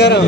గారు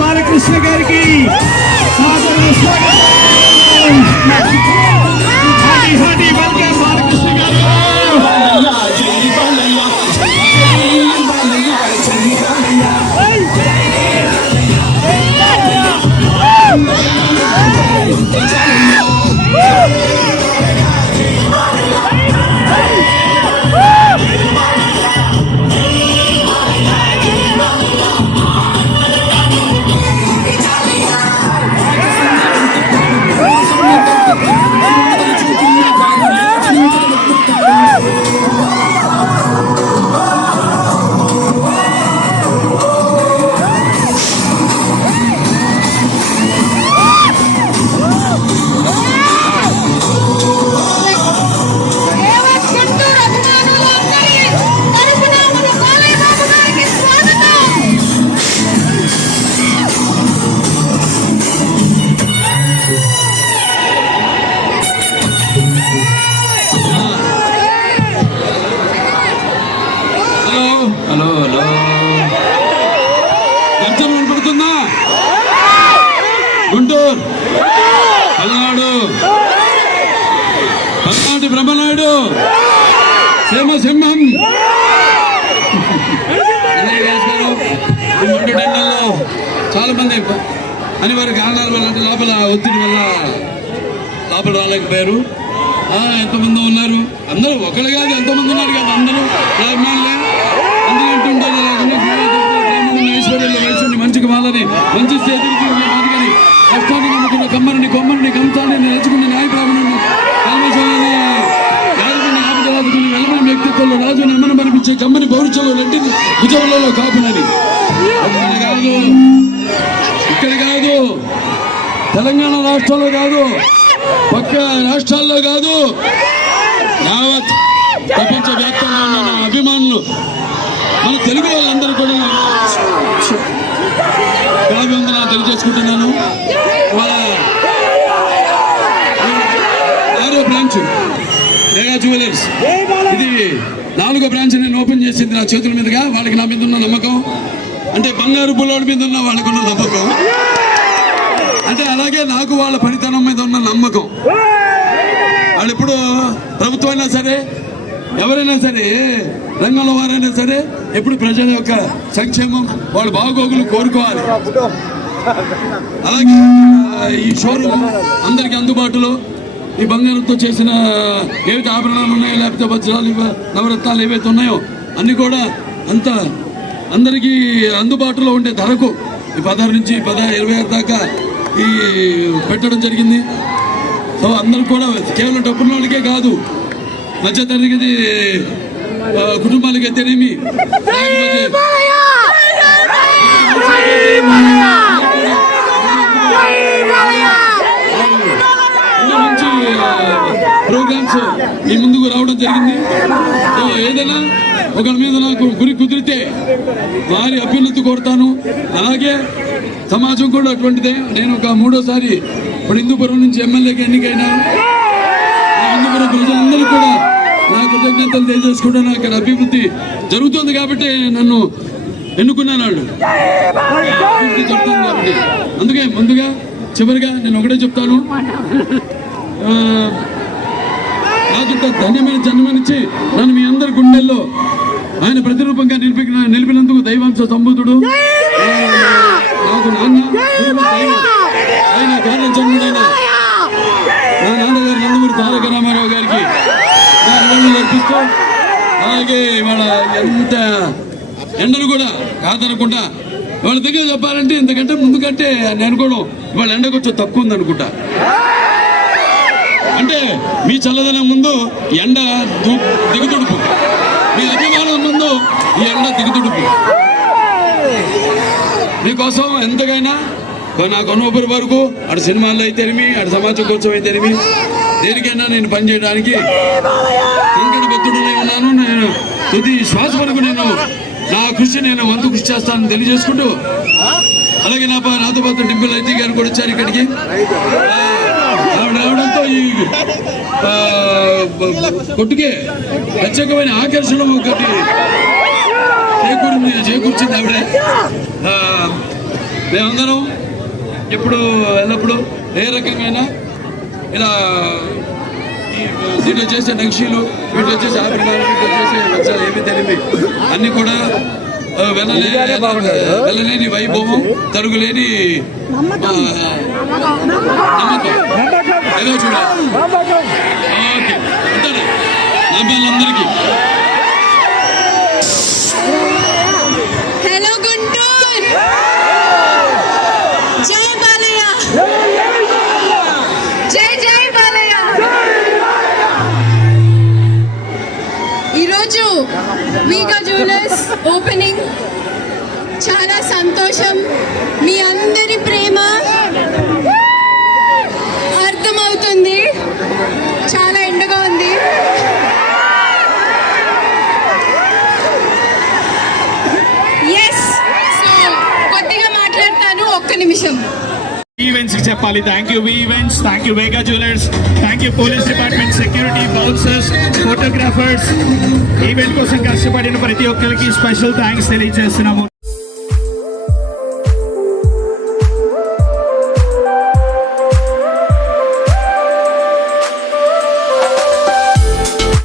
బాలకృష్ణ గారికి వెల్కమ్ బాలకృష్ణ గారు. గుంటూరు పల్నాడు బ్రహ్మనాయుడు సింహం చాలా మంది అనివార్య కారణాల వల్ల లోపల ఒత్తిడి వల్ల లోపల రాలేకపోయారు. ఎంతమంది ఉన్నారు, అందరూ ఒకళ్ళు కాదు ఎంతమంది ఉన్నారు కదా, అందరూ వాళ్ళని వంచిస్తే ఎదురు కానీ కష్టాన్ని నమ్ముకున్న కమ్మరిని కొమ్మరిని కంసాన్ని నిలుచుకున్న న్యాయప్రాణులను కామేశ్వరాన్ని రాజుకుని ఆపదలాదుకుని వెలమని వ్యక్తిత్వంలో రాజు నెమ్మను మనిపించే కమ్మని పౌరుషంలో రెడ్డిని భుజములలో కాపునని కాదు, ఇక్కడ కాదు, తెలంగాణ రాష్ట్రంలో కాదు, పక్క రాష్ట్రాల్లో కాదు, యావత్ ప్రపంచ వ్యాప్తంగా ఉన్న అభిమానులు మన తెలుగు వాళ్ళందరూ కూడా గులాబీ తెలియజేసుకుంటున్నాను. వాళ్ళ 6వ బ్రాంచ్ మెగా జ్యువెలర్స్, ఇది 4వ బ్రాంచ్ నేను ఓపెన్ చేసింది నా చేతుల మీదుగా. వాళ్ళకి నా మీద ఉన్న నమ్మకం అంటే బంగారు బుల్లోడి మీద ఉన్న వాళ్ళకు ఉన్న నమ్మకం అంటే అలాగే నాకు వాళ్ళ పనితనం మీద ఉన్న నమ్మకం. వాళ్ళు ఎప్పుడు ప్రభుత్వం అయినా సరే ఎవరైనా సరే రంగంలో వారైనా సరే ఎప్పుడు ప్రజల యొక్క సంక్షేమం వాళ్ళ బాగోగులు కోరుకోవాలి. అలాగే ఈ షోరూమ్ అందరికీ అందుబాటులో ఈ బంగారంతో చేసిన ఏవైతే ఆభరణాలు ఉన్నాయో లేకపోతే వజ్రాలు నవరత్నాలు ఏవైతే ఉన్నాయో అన్నీ కూడా అంత అందరికీ అందుబాటులో ఉండే ధరకు ఈ 16 నుంచి 26 దాకా ఈ పెట్టడం జరిగింది. సో అందరూ కూడా కేవలం డబ్బున్న వాళ్ళకే కాదు, మధ్య తరగతి కుటుంబాలకి అయితేనేమి మంచి ప్రోగ్రామ్స్ మీ ముందుకు రావడం జరిగింది. ఏదైనా ఒకరి మీద నాకు గురి కుదిరితే వారి అభ్యున్నతి కోరుతాను. అలాగే సమాజం కూడా అటువంటిదే. నేను ఒక 3వసారి ఇప్పుడు హిందూపురం నుంచి ఎమ్మెల్యేకి ఎన్నికైనా హిందూపురం ప్రజలందరూ కూడా నా కృతజ్ఞతలు తెలియజేసుకుంటాను. అక్కడ అభివృద్ధి జరుగుతుంది కాబట్టి నన్ను ఎన్నుకున్నాను వాళ్ళు, అభివృద్ధి జరుగుతుంది కాబట్టి. అందుకే ముందుగా చివరిగా నేను ఒకటే చెప్తాను, నాకు ఇంత ధన్యమైన జన్మనిచ్చి నన్ను మీ అందరి గుండెల్లో ఆయన ప్రతిరూపంగా నిలిపినందుకు దైవాంశ సంబుధుడు నాకు నాన్న ఆయన కారణం జన్ముడైన నా నాన్నగారు నందమూరి తారక రామారావు గారికి నేర్పిస్తూ, అలాగే ఇవాళ ఎంత ఎండలు కూడా కాదనుకుంటా వాళ్ళ దగ్గర చెప్పాలంటే ఇంతకంటే ముందు కంటే నేను అనుకోవడం ఇవాళ ఎండ కొంచెం తక్కువ ఉంది అనుకుంటా. అంటే మీ చల్లదనం ముందు ఎండ దిగుతుడుపు, మీ అభిమానం ముందు ఈ ఎండ దిగుతుడుపు. మీకోసం ఎంతకైనా నా కొనూపరి వరకు అటు సినిమాల్లో అయితేనేమి అటు సమాజం కోసం అయితేనేమి దేనికైనా నేను పనిచేయడానికి కంకణబద్ధుడనే ఉన్నాను. నేను తుది శ్వాస వరకు నేను నా కృషి నేను వంతు కృషి చేస్తానని తెలియజేసుకుంటూ, అలాగే నాతో పాటు డింపుల్ అయితే గారు కూడా వచ్చారు ఇక్కడికి. ఆవిడ రావడంతో ఈ కొట్టుకే ప్రత్యేకమైన ఆకర్షణ ఒకటి చేకూర్చింది ఆవిడ. మేమందరం ఎప్పుడు ఎల్లప్పుడూ ఏ రకంగా ఇలా దీంట్లో చేసే నక్షీలు, వీటిలో చేసే ఆభరణాలు, వీటిలో చేసే వజ్రాలు ఏమి తెలివి అన్నీ కూడా వెళ్ళలేని వైభవం, తరుగులేని నమ్మకం ఏదో చూడాలి. ఓకే, అందరికీ హలో గుంటూరు, జై బాలయ్య, జై జై బాలయ్య. ఈరోజు మెగా జ్యువెలర్స్ ఓపెనింగ్, చాలా సంతోషం. మీ అందరి ప్రేమ అర్థమవుతుంది. చాలా ఎండగా ఉంది. సో కొద్దిగా మాట్లాడతాను, ఒక్క నిమిషం. ఈవెంట్స్ కి చెప్పాలి. Thank you events, thank you mega jewellers, thank you police department, security, bouncers, photographers. Event కోసం కష్టపడిన ప్రతి ఒక్కరికి స్పెషల్ థ్యాంక్స్ తెలియజేస్తున్నాము.